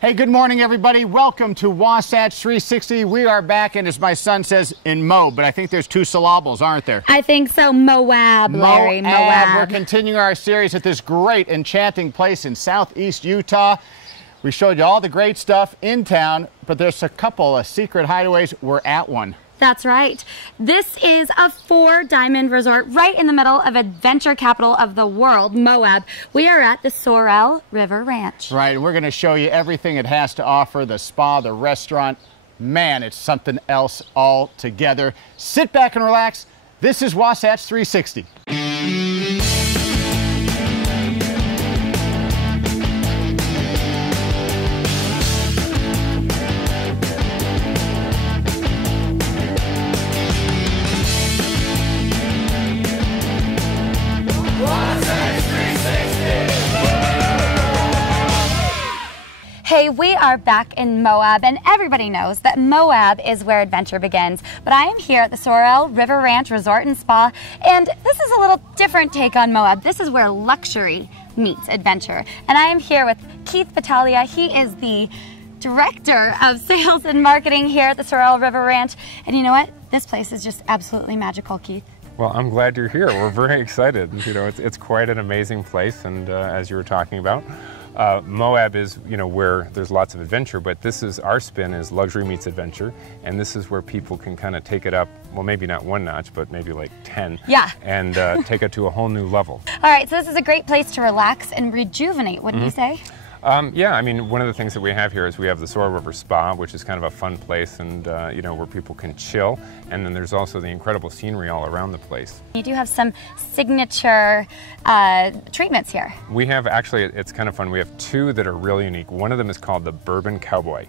Hey, good morning, everybody. Welcome to Wasatch 360. We are back, and as my son says, in Mo, but I think there's two syllables, aren't there? I think so. Moab, Larry. Moab. We're continuing our series at this great, enchanting place in southeast Utah. We showed you all the great stuff in town, but there's a couple of secret hideaways. We're at one. That's right. This is a 4-diamond resort right in the middle of adventure capital of the world, Moab. We are at the Sorrel River Ranch. Right, and we're going to show you everything it has to offer, the spa, the restaurant. Man, it's something else altogether. Sit back and relax. This is Wasatch 360. Hey, we are back in Moab, and everybody knows that Moab is where adventure begins. But I am here at the Sorrel River Ranch Resort and Spa, and this is a little different take on Moab. This is where luxury meets adventure. And I am here with Keith Battaglia. He is the Director of Sales and Marketing here at the Sorrel River Ranch. And you know what? This place is just absolutely magical, Keith. Well, I'm glad you're here. We're very excited. You know, it's quite an amazing place, and as you were talking about, Moab is, where there's lots of adventure, but this is, our spin is luxury meets adventure, and this is where people can kind of take it up, well, maybe not one notch, but maybe like 10. Yeah. And take it to a whole new level. All right, so this is a great place to relax and rejuvenate, wouldn't you say? Yeah, I mean, one of the things that we have here is we have the Sorrel River Spa, which is kind of a fun place and, where people can chill. And then there's also the incredible scenery all around the place. You do have some signature treatments here. We have, actually, it's kind of fun. We have two that are really unique. One of them is called the Bourbon Cowboy.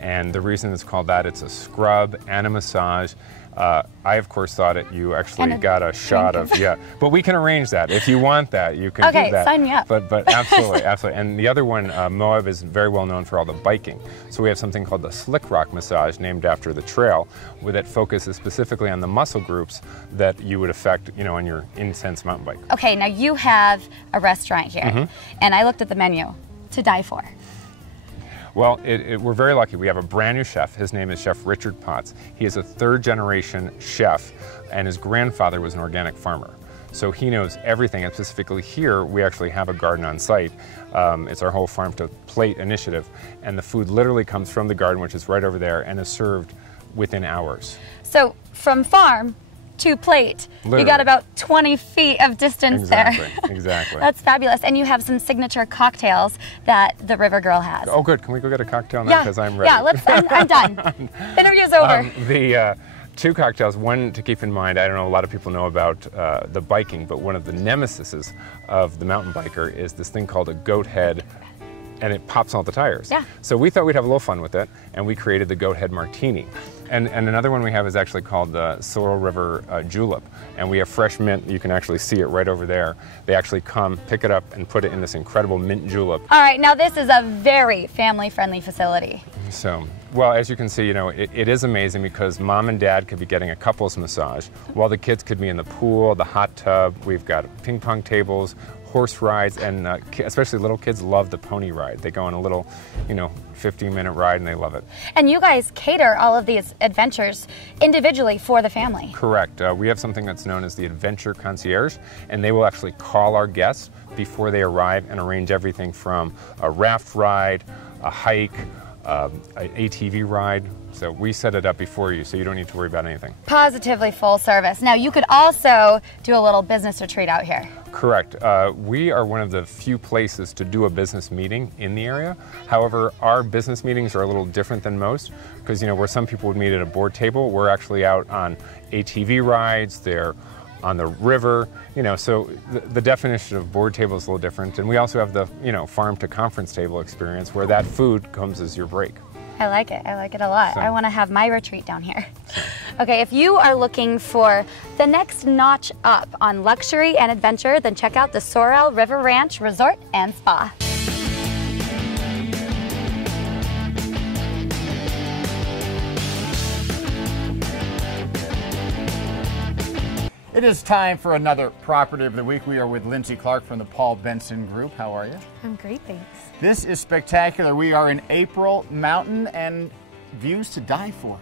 And the reason it's called that, it's a scrub and a massage. I, of course, thought you actually got a shot of, but we can arrange that. If you want that, you can do that. Okay, sign me up. But absolutely, absolutely. And the other one, Moab is very well known for all the biking. So we have something called the Slick Rock Massage, named after the trail, that focuses specifically on the muscle groups that you would affect, on your intense mountain bike. Okay, now you have a restaurant here, and I looked at the menu. To die for. Well, we're very lucky. We have a brand new chef. His name is Chef Richard Potts. He is a 3rd-generation chef, and his grandfather was an organic farmer. So he knows everything, and specifically here, we actually have a garden on site. It's our whole farm to plate initiative, and the food literally comes from the garden, which is right over there, and is served within hours. So from farm to plate, literally. You got about 20 feet of distance there. Exactly. That's fabulous. And you have some signature cocktails that the River Girl has. Oh, good. Can we go get a cocktail now? Because I'm ready. Yeah, I'm done. Interview's over. The 2 cocktails, one to keep in mind, I don't know, a lot of people know about the biking, but one of the nemesises of the mountain biker is this thing called a goat head, and it pops all the tires. Yeah. So we thought we'd have a little fun with it, and we created the goat head martini. And another one we have is actually called the Sorrel River Julep, and we have fresh mint. You can actually see it right over there. They actually come, pick it up, and put it in this incredible mint julep. All right, now this is a very family-friendly facility. So, well, as you can see, it is amazing because mom and dad could be getting a couples massage, while the kids could be in the pool, the hot tub. We've got ping pong tables, horse rides, and especially little kids love the pony ride. They go on a little, 15-minute ride, and they love it. And you guys cater all of these adventures individually for the family. Correct. We have something that's known as the Adventure Concierge, and they will actually call our guests before they arrive and arrange everything from a raft ride, a hike, an ATV ride. So we set it up before you, so you don't need to worry about anything. Positively full service. Now you could also do a little business retreat out here. Correct. We are one of the few places to do a business meeting in the area. However, our business meetings are a little different than most because, where some people would meet at a board table, we're actually out on ATV rides, they're on the river, so the definition of board table is a little different. And we also have the, farm to conference table experience where that food comes as your break. I like it. I like it a lot. I want to have my retreat down here. Okay, if you are looking for the next notch up on luxury and adventure, then check out the Sorrel River Ranch Resort and Spa. It It is time for another Property of the Week. We are with Lindsay Clark from the Paul Benson Group. How are you? I'm great, thanks. This is spectacular. We are in April Mountain and views to die for.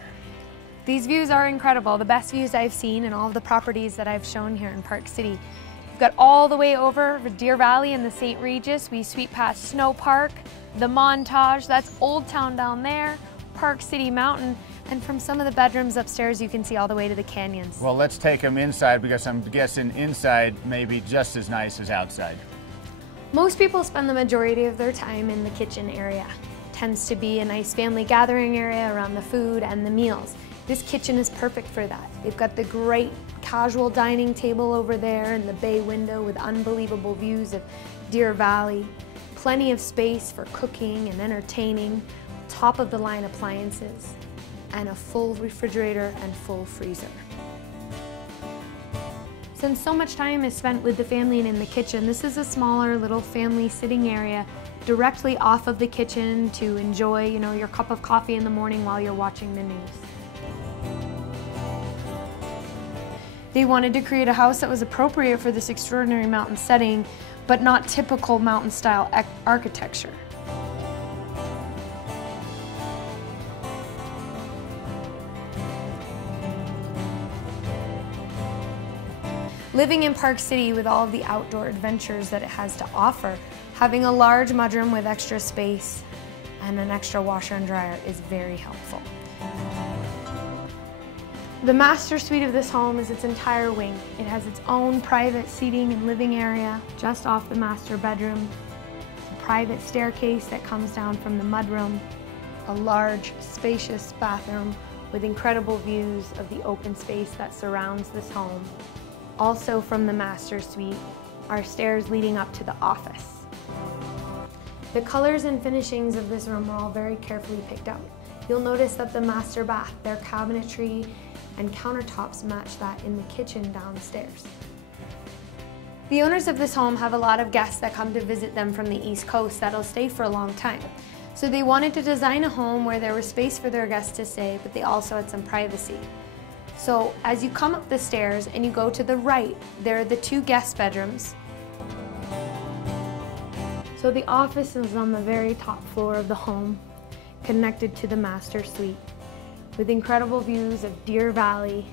These views are incredible, the best views I've seen in all of the properties that I've shown here in Park City. We've got all the way over Deer Valley and the St. Regis. We sweep past Snow Park, the Montage, that's Old Town down there, Park City Mountain, and from some of the bedrooms upstairs you can see all the way to the canyons. Well, let's take them inside because I'm guessing inside may be just as nice as outside. Most people spend the majority of their time in the kitchen area. It tends to be a nice family gathering area around the food and the meals. This kitchen is perfect for that. They've got the great casual dining table over there and the bay window with unbelievable views of Deer Valley. Plenty of space for cooking and entertaining, top of the line appliances, and a full refrigerator and full freezer. Since so much time is spent with the family and in the kitchen, this is a smaller little family sitting area directly off of the kitchen to enjoy, your cup of coffee in the morning while you're watching the news. They wanted to create a house that was appropriate for this extraordinary mountain setting, but not typical mountain style architecture. Living in Park City with all of the outdoor adventures that it has to offer, having a large mudroom with extra space and an extra washer and dryer is very helpful. The master suite of this home is its entire wing. It has its own private seating and living area just off the master bedroom, a private staircase that comes down from the mudroom, a large, spacious bathroom with incredible views of the open space that surrounds this home. Also from the master suite are stairs leading up to the office. The colors and finishings of this room are all very carefully picked out. You'll notice that the master bath, their cabinetry and countertops match that in the kitchen downstairs. The owners of this home have a lot of guests that come to visit them from the East Coast that'll stay for a long time. So they wanted to design a home where there was space for their guests to stay, but they also had some privacy. So as you come up the stairs and you go to the right, there are the two guest bedrooms. So the office is on the very top floor of the home, connected to the master suite, with incredible views of Deer Valley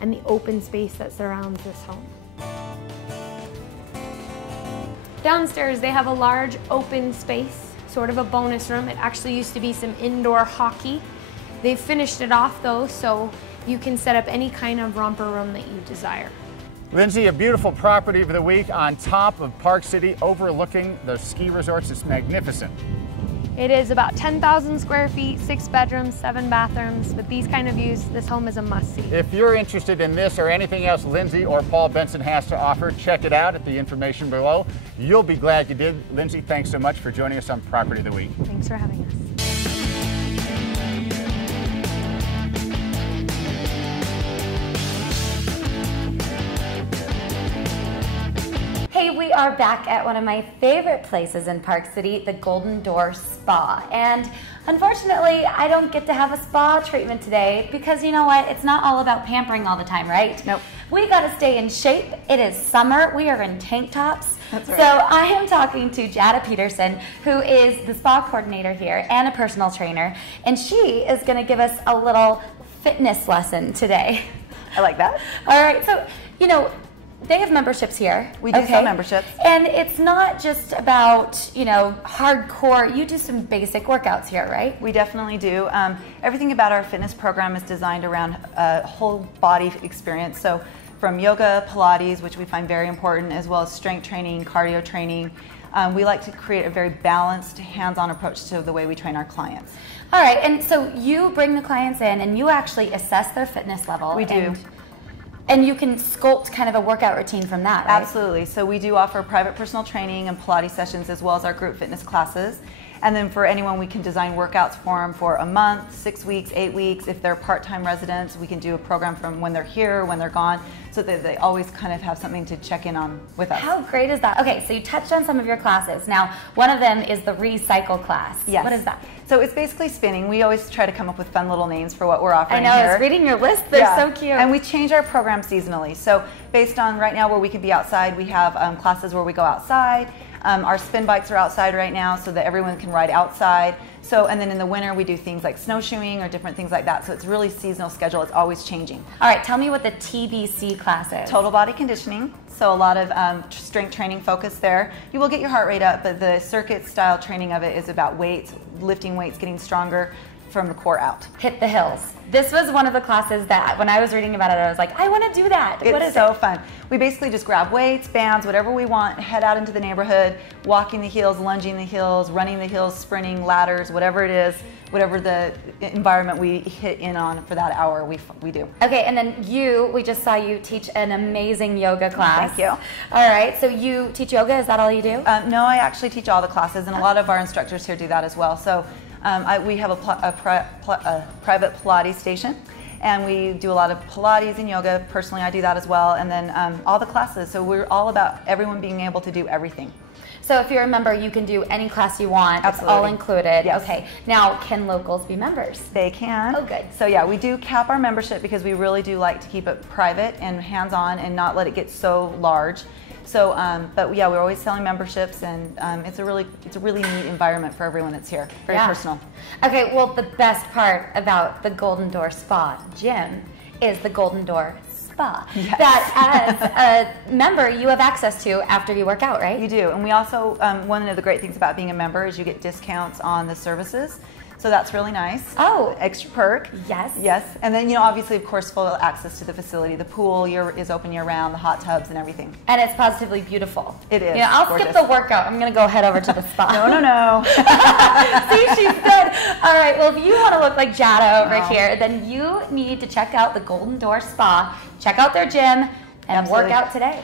and the open space that surrounds this home. Downstairs they have a large open space, sort of a bonus room. It actually used to be some indoor hockey. They've finished it off though, so you can set up any kind of romper room that you desire. Lindsay, a beautiful Property of the Week on top of Park City overlooking the ski resorts. It's magnificent. It is about 10,000 square feet, 6 bedrooms, 7 bathrooms. With these kind of views, this home is a must-see. If you're interested in this or anything else Lindsay or Paul Benson has to offer, check it out at the information below. You'll be glad you did. Lindsay, thanks so much for joining us on Property of the Week. Thanks for having us. We are back at one of my favorite places in Park City, the Golden Door Spa. And unfortunately, I don't get to have a spa treatment today because you know what? It's not all about pampering all the time, right? Nope. We got to stay in shape. It is summer. We are in tank tops. That's right. So I am talking to Jada Peterson, who is the spa coordinator here and a personal trainer. And she is going to give us a little fitness lesson today. I like that. All right. So, they have memberships here. We do sell memberships. And it's not just about, hardcore. You do some basic workouts here, right? We definitely do. Everything about our fitness program is designed around a whole body experience. So from yoga, Pilates, which we find very important, as well as strength training, cardio training. We like to create a very balanced, hands-on approach to the way we train our clients. All right, and so you bring the clients in and you actually assess their fitness level. We do. And you can sculpt kind of a workout routine from that, right? Absolutely. So we do offer private personal training and Pilates sessions as well as our group fitness classes. And then for anyone, we can design workouts for them for a month, 6 weeks, 8 weeks. If they're part-time residents, we can do a program from when they're here, when they're gone, so that they always kind of have something to check in on with us. How great is that? Okay, so you touched on some of your classes. Now, one of them is the recycle class. Yes. What is that? So it's basically spinning. We always try to come up with fun little names for what we're offering I know, here. I was reading your list. They're so cute. And we change our program seasonally. So based on right now where we can be outside, we have classes where we go outside. Our spin bikes are outside right now so that everyone can ride outside. So, and then in the winter we do things like snowshoeing or different things like that. So it's really seasonal schedule. It's always changing. All right, tell me what the TBC class is. Total body conditioning. So a lot of strength training focus there. You will get your heart rate up, but the circuit style training of it is about weights, lifting weights, getting stronger from the core out. Hit the hills. This was one of the classes that when I was reading about it, I was like, I want to do that. What is It's so fun. We basically just grab weights, bands, whatever we want, head out into the neighborhood, walking the hills, lunging the hills, running the hills, sprinting, ladders, whatever it is, whatever the environment we hit in on for that hour, we do. Okay, and then we just saw you teach an amazing yoga class. Thank you. All right, so you teach yoga, is that all you do? No, I actually teach all the classes, and a lot of our instructors here do that as well. So we have a private Pilates station, and we do a lot of Pilates and yoga. Personally, I do that as well, and then all the classes. So we're all about everyone being able to do everything. So if you're a member, you can do any class you want. Absolutely. It's all included. Yes. Okay. Now, can locals be members? They can. Oh, good. So yeah, we do cap our membership because we really do like to keep it private and hands-on and not let it get so large. So, but yeah, we're always selling memberships, and it's a really neat environment for everyone that's here. Very personal. Okay. Well, the best part about the Golden Door Spa Gym is the Golden Door Spa that as a member you have access to after you work out, right? You do, and we also one of the great things about being a member is you get discounts on the services. So that's really nice. Oh. Extra perk. Yes. Yes. And then, obviously, of course, full access to the facility. The pool is open year-round, the hot tubs and everything. And it's positively beautiful. It is. Yeah, I'll gorgeous. skip the workout. I'm going to go head over to the spa. No. See, she's good. All right, well, if you want to look like Jada over here, then you need to check out the Golden Door Spa. Check out their gym and work out today.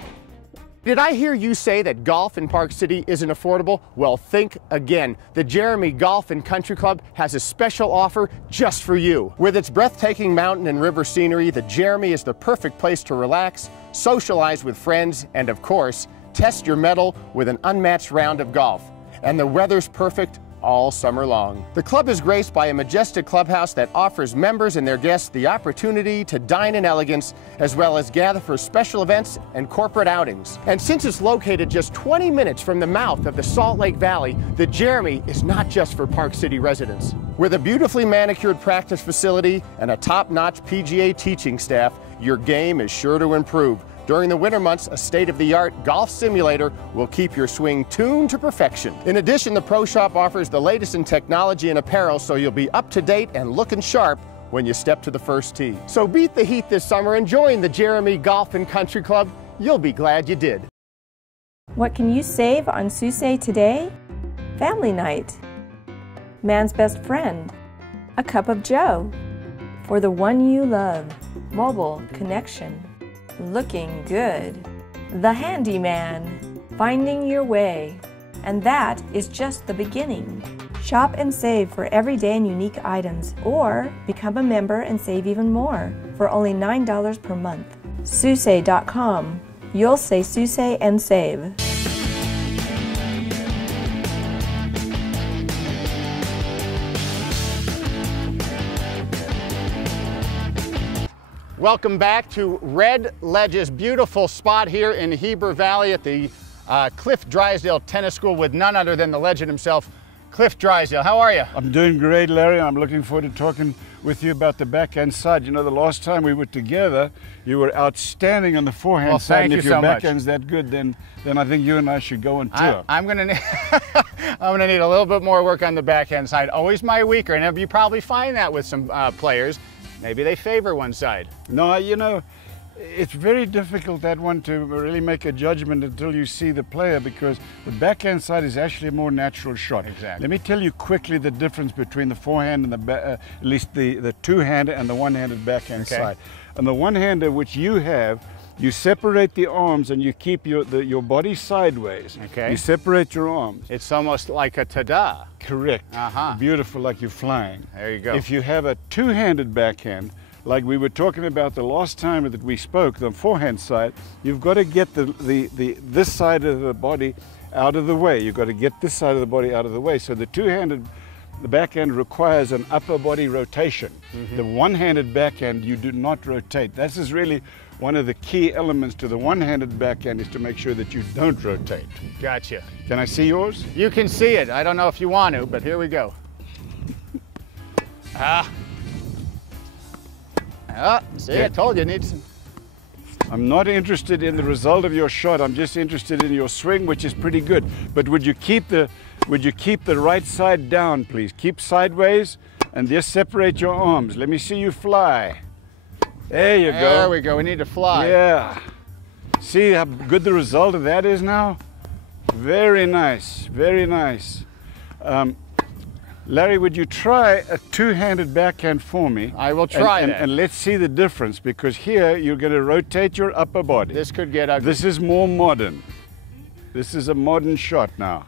Did I hear you say that golf in Park City isn't affordable? Well, think again. The Jeremy Golf and Country Club has a special offer just for you. With its breathtaking mountain and river scenery, the Jeremy is the perfect place to relax, socialize with friends, and of course, test your mettle with an unmatched round of golf. And the weather's perfect all summer long. The club is graced by a majestic clubhouse that offers members and their guests the opportunity to dine in elegance, as well as gather for special events and corporate outings. And since it's located just 20 minutes from the mouth of the Salt Lake Valley, the Jeremy is not just for Park City residents. With a beautifully manicured practice facility and a top-notch PGA teaching staff, your game is sure to improve. During the winter months, a state-of-the-art golf simulator will keep your swing tuned to perfection. In addition, the Pro Shop offers the latest in technology and apparel, so you'll be up to date and looking sharp when you step to the first tee. So beat the heat this summer and join the Jeremy Golf and Country Club. You'll be glad you did. What can you save on Susay today? Family night. Man's best friend. A cup of joe. For the one you love. Mobile connection. Looking good. The handyman. Finding your way. And that is just the beginning. Shop and save for everyday and unique items, or become a member and save even more for only $9 per month. Susay.com. You'll say Susay and save. Welcome back to Red Ledge's beautiful spot here in Heber Valley at the Cliff Drysdale Tennis School with none other than the legend himself, Cliff Drysdale. How are you? I'm doing great, Larry. I'm looking forward to talking with you about the backhand side. You know, the last time we were together, you were outstanding on the forehand side. And if your backhand's that good, then I think you and I should go on tour. I'm gonna need a little bit more work on the backhand side. Always my weaker, and you probably find that with some players. Maybe they favor one side. No, you know, it's very difficult, that one, to really make a judgment until you see the player, because the backhand side is actually a more natural shot. Exactly. Let me tell you quickly the difference between the forehand and at least the two-hander and the one-handed backhand side. On the one-hander, which you have, You separate the arms and you keep your body sideways. Okay. You separate your arms. It's almost like a ta-da. Correct. Uh-huh. Beautiful, like you're flying. There you go. If you have a two-handed backhand, like we were talking about the last time that we spoke, the forehand side, you've got to get this side of the body out of the way. You've got to get this side of the body out of the way. So the two-handed, the backhand requires an upper body rotation. Mm-hmm. The one-handed backhand, you do not rotate. This is really one of the key elements to the one-handed backhand, is to make sure that you don't rotate. Gotcha. Can I see yours? You can see it. I don't know if you want to, but here we go. See, I told you, need some. I'm not interested in the result of your shot. I'm just interested in your swing, which is pretty good. But would you keep the right side down, please? Keep sideways and just separate your arms. Let me see you fly. There you go. There we go. We need to fly. Yeah. See how good the result of that is now? Very nice. Very nice. Larry, would you try a two-handed backhand for me? I will try that. And let's see the difference, because here you're going to rotate your upper body. This could get ugly. This is more modern. This is a modern shot now.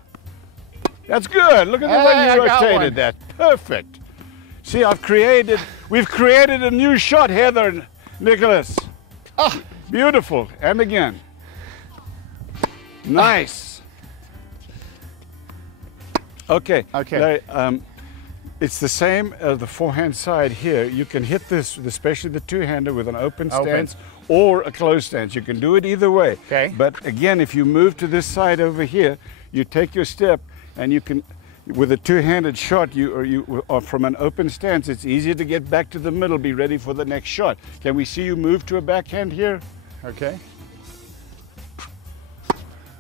That's good. Look at the way you rotated that. Perfect. See, we've created a new shot, Heather and Nicholas. Oh, beautiful. And again. Nice. Okay. Okay. Larry, it's the same as the forehand side here. You can hit this, especially the two-hander, with an open stance or a closed stance. You can do it either way. Okay. But again, if you move to this side over here, you take your step and you can, with a two-handed shot, or from an open stance, it's easier to get back to the middle, be ready for the next shot. Can we see you move to a backhand here? Okay.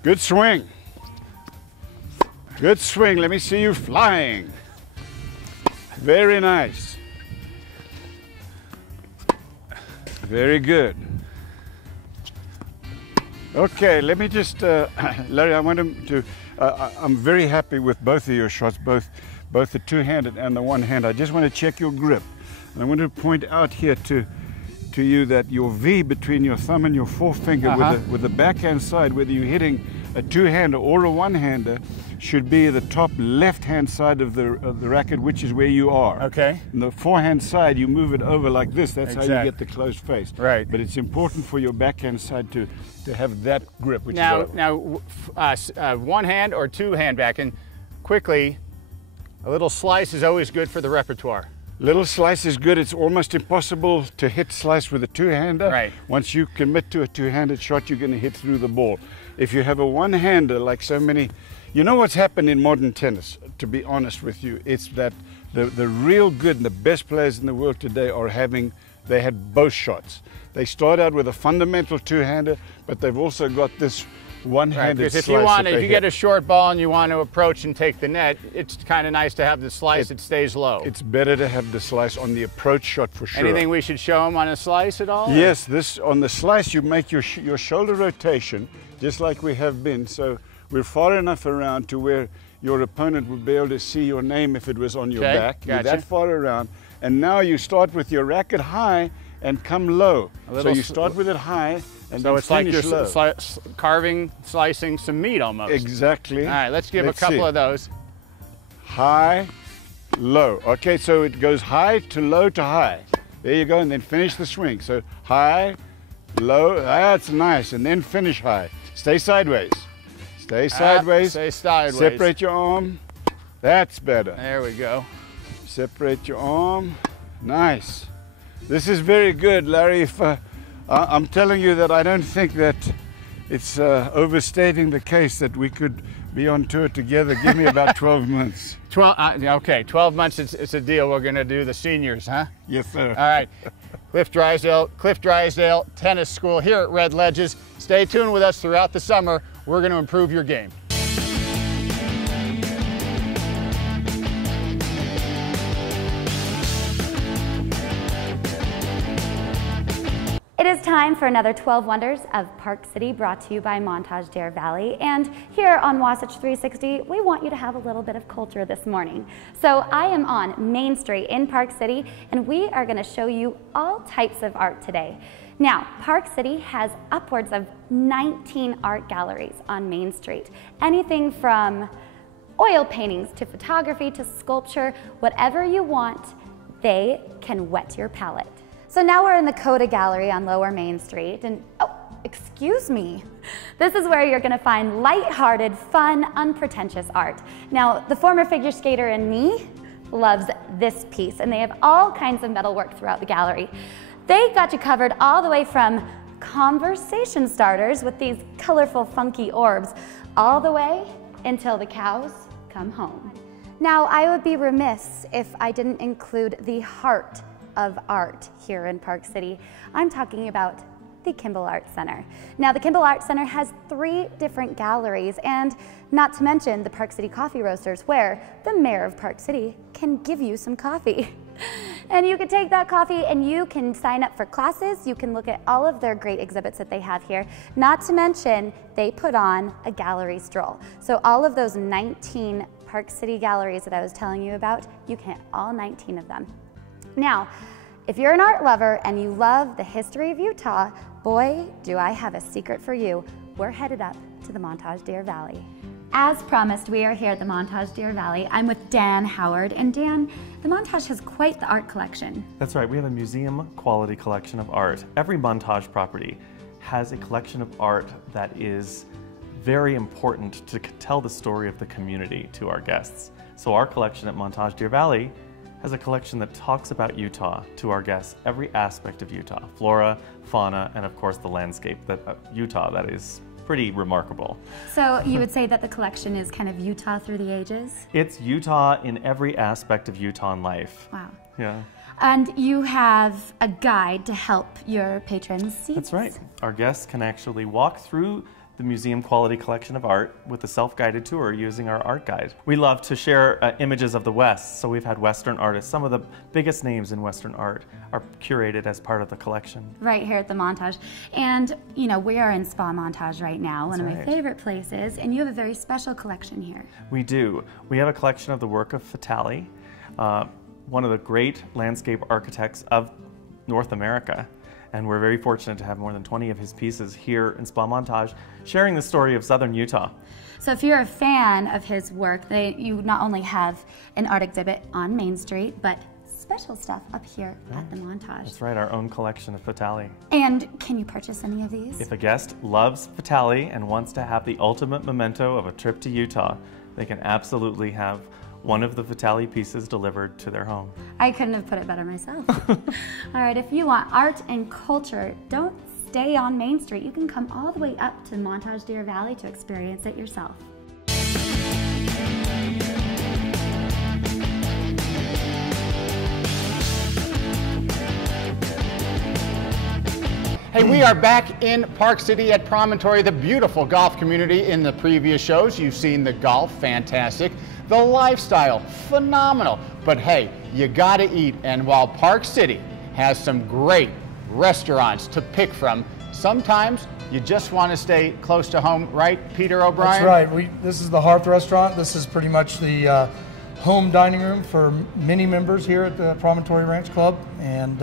Good swing. Good swing. Let me see you flying. Very nice. Very good. Okay, let me just, Larry, I want to, I'm very happy with both of your shots, both the two-handed and the one-hand. I just want to check your grip. And I want to point out here to you that your V between your thumb and your forefinger with the backhand side, whether you're hitting a two-hander or a one-hander, should be the top left-hand side of the racket, which is where you are. Okay. And the forehand side, you move it over like this. That's how you get the closed face. Right. But it's important for your backhand side to have that grip. Which now, one-hand or two-hand backhand, quickly, a little slice is always good for the repertoire. Little slice is good. It's almost impossible to hit slice with a two-hander. Right. Once you commit to a two-handed shot, you're going to hit through the ball. If you have a one-hander, like so many, you know what's happened in modern tennis, to be honest with you, it's that the real good and the best players in the world today they had both shots. They start out with a fundamental two-hander, but they've also got this one-handed slice. Because if you get a short ball and you want to approach and take the net, it's kind of nice to have the slice. It stays low. It's better to have the slice on the approach shot for sure. Anything we should show them on a slice at all? Yes, on the slice you make your shoulder rotation, just like we have been. So we're far enough around to where your opponent would be able to see your name if it was on your back. Gotcha. You're that far around. And now you start with your racket high and come low. So you start with it high and so then it's like you're low. slicing some meat almost. Exactly. All right, let's give a couple of those. High, low. Okay, so it goes high to low to high. There you go, and then finish the swing. So high, low, that's nice, and then finish high. Stay sideways. Stay sideways. Stay sideways. Separate your arm. That's better. There we go. Separate your arm. Nice. This is very good, Larry. I'm telling you that I don't think that it's overstating the case that we could be on tour together. Give me about 12 months. 12 months, it's a deal. We're going to do the seniors, huh? Yes, sir. All right. Cliff Drysdale Tennis School here at Red Ledges. Stay tuned with us throughout the summer. We're going to improve your game. It is time for another 12 Wonders of Park City, brought to you by Montage Dare Valley. And here on Wasatch 360, we want you to have a little bit of culture this morning. So I am on Main Street in Park City, and we are going to show you all types of art today. Now, Park City has upwards of 19 art galleries on Main Street. Anything from oil paintings to photography to sculpture, whatever you want, they can whet your palate. So now we're in the Coda Gallery on Lower Main Street, and oh, excuse me. This is where you're gonna find lighthearted, fun, unpretentious art. Now, the former figure skater in me loves this piece, and they have all kinds of metalwork throughout the gallery. They got you covered all the way from conversation starters with these colorful, funky orbs, all the way until the cows come home. Now, I would be remiss if I didn't include the heart of art here in Park City. I'm talking about the Kimball Art Center. Now, the Kimball Art Center has 3 different galleries, and not to mention the Park City Coffee Roasters, where the mayor of Park City can give you some coffee. And you can take that coffee and you can sign up for classes. You can look at all of their great exhibits that they have here. Not to mention, they put on a gallery stroll. So all of those 19 Park City galleries that I was telling you about, you can hit all 19 of them. Now, if you're an art lover and you love the history of Utah, boy, do I have a secret for you. We're headed up to the Montage Deer Valley. As promised, we are here at the Montage Deer Valley. I'm with Dan Howard, and Dan, the Montage has quite the art collection. That's right, we have a museum quality collection of art. Every Montage property has a collection of art that is very important to tell the story of the community to our guests. So our collection at Montage Deer Valley has a collection that talks about Utah to our guests, every aspect of Utah, flora, fauna, and of course the landscape that Utah that is pretty remarkable. So you would say that the collection is kind of Utah through the ages? It's Utah in every aspect of Utah life. Wow. Yeah. And you have a guide to help your patrons see. That's right. Our guests can actually walk through the museum quality collection of art with a self-guided tour using our art guide. We love to share images of the West, so we've had Western artists. Some of the biggest names in Western art are curated as part of the collection. Right here at the Montage. And, you know, we are in Spa Montage right now, one of my favorite places, and you have a very special collection here. We do. We have a collection of the work of Fatali, one of the great landscape architects of North America. And we're very fortunate to have more than 20 of his pieces here in Spa Montage, sharing the story of southern Utah. So if you're a fan of his work, you not only have an art exhibit on Main Street, but special stuff up here at the Montage. That's right, our own collection of Fatali. And can you purchase any of these? If a guest loves Fatali and wants to have the ultimate memento of a trip to Utah, they can absolutely have one of the Fatali pieces delivered to their home. I couldn't have put it better myself. All right, if you want art and culture, don't stay on Main Street. You can come all the way up to Montage Deer Valley to experience it yourself. Hey, we are back in Park City at Promontory, the beautiful golf community. In the previous shows, you've seen the golf, fantastic. The lifestyle, phenomenal. But hey, you gotta eat. And while Park City has some great restaurants to pick from, sometimes you just want to stay close to home, right, Peter O'Brien? That's right. This is the Hearth Restaurant. This is pretty much the home dining room for many members here at the Promontory Ranch Club. And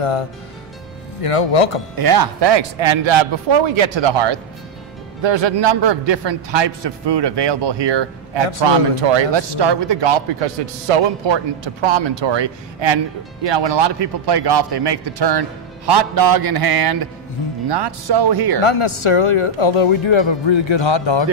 you know, welcome. Yeah, thanks. And before we get to the Hearth, there's a number of different types of food available here at Promontory. Let's start with the golf because it's so important to Promontory. And you know, when a lot of people play golf, they make the turn, hot dog in hand. Not so here. Not necessarily, although we do have a really good hot dog.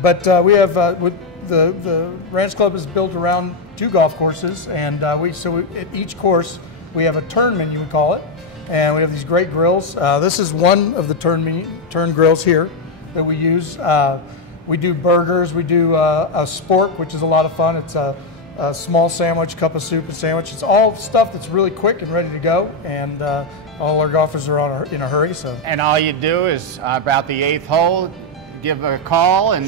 But we have the Ranch Club is built around 2 golf courses, and at each course we have a turn menu, we call it. And we have these great grills. This is one of the turn grills here that we use. We do burgers. We do a spork, which is a lot of fun. It's a small sandwich, cup of soup and sandwich. It's all stuff that's really quick and ready to go. And all our golfers are in a hurry. So. And all you do is about the 8th hole, give a call, and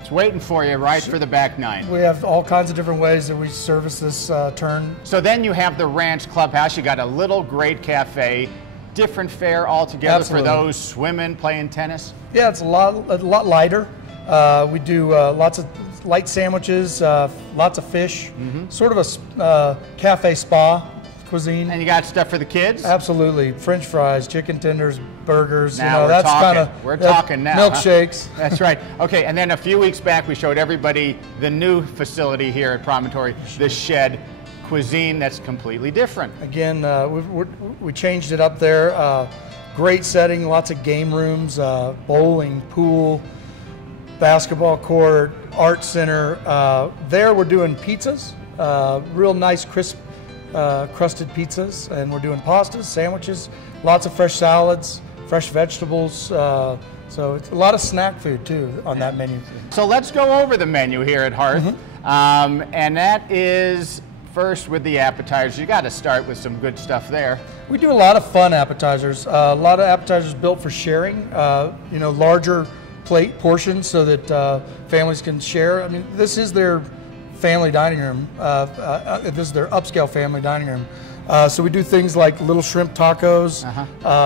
it's waiting for you right for the back 9. We have all kinds of different ways that we service this turn. So then you have the Ranch Clubhouse. You got a little great cafe, different fare altogether for those swimming, playing tennis. Yeah, it's a lot lighter. We do lots of light sandwiches, lots of fish, sort of a cafe spa, cuisine. And you got stuff for the kids? Absolutely. French fries, chicken tenders, burgers. Now you know, we're that's talking. kind of We're talking now. Milkshakes. Huh? That's right. Okay, and then a few weeks back we showed everybody the new facility here at Promontory, the Shed. Cuisine that's completely different. Again, we changed it up there. Great setting, lots of game rooms, bowling, pool, basketball court, art center. There we're doing pizzas, real nice crisp crusted pizzas, and we're doing pastas, sandwiches, lots of fresh salads, fresh vegetables. So it's a lot of snack food too on that menu. So let's go over the menu here at Hearth. And that is first with the appetizers. You got to start with some good stuff there. We do a lot of fun appetizers. A lot of appetizers built for sharing. You know, larger plate portions so that families can share. I mean, this is their family dining room. This is their upscale family dining room. So we do things like little shrimp tacos.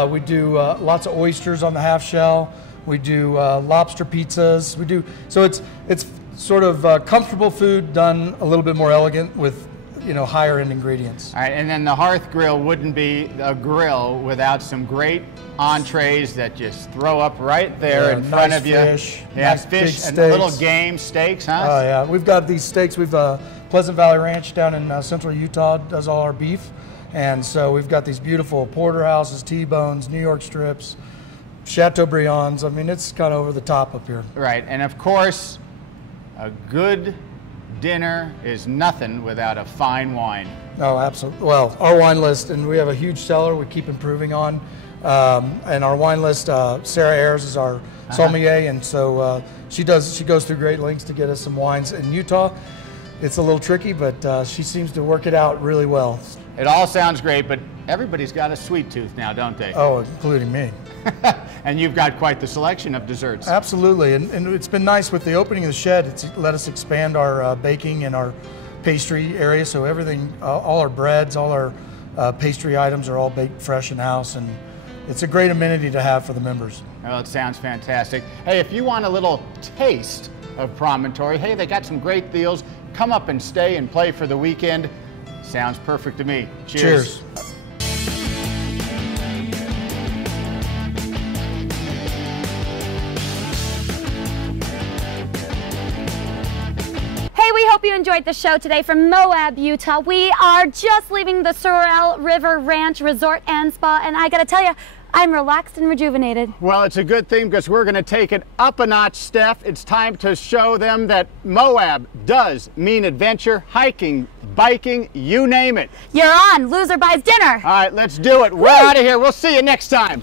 We do lots of oysters on the half shell. We do lobster pizzas. We do it's sort of comfortable food done a little bit more elegant with, you know, higher end ingredients. All right, and then the Hearth Grill wouldn't be a grill without some great entrees that just throw up right there in front of you. Fish, yeah, nice fish and steaks. little game steaks, huh? Oh yeah, we've got these steaks. We've Pleasant Valley Ranch down in central Utah does all our beef, and so we've got these beautiful porterhouses, T-bones, New York strips, Chateaubriands. I mean, it's kind of over the top up here. Right, and of course, a good dinner is nothing without a fine wine. Oh, absolutely. Well, our wine list, and we have a huge cellar we keep improving on. And our wine list, Sarah Ayers is our sommelier, and so she goes through great lengths to get us some wines in Utah. It's a little tricky, but she seems to work it out really well. It all sounds great, but everybody's got a sweet tooth now, don't they? Oh, including me. And you've got quite the selection of desserts. Absolutely, and it's been nice with the opening of the Shed. It's let us expand our baking and our pastry area, so everything, all our breads, all our pastry items are all baked fresh in-house, and it's a great amenity to have for the members. Well, it sounds fantastic. Hey, if you want a little taste of Promontory, hey, they got some great deals. Come up and stay and play for the weekend. Sounds perfect to me. Cheers. Cheers. We hope you enjoyed the show today from Moab, Utah. We are just leaving the Sorrel River Ranch Resort and Spa, and I gotta tell you, I'm relaxed and rejuvenated. Well, it's a good thing because we're gonna take it up a notch, Steph. It's time to show them that Moab does mean adventure, hiking, biking, you name it. You're on Loser Buys Dinner. All right, let's do it. We're out of here. We'll see you next time.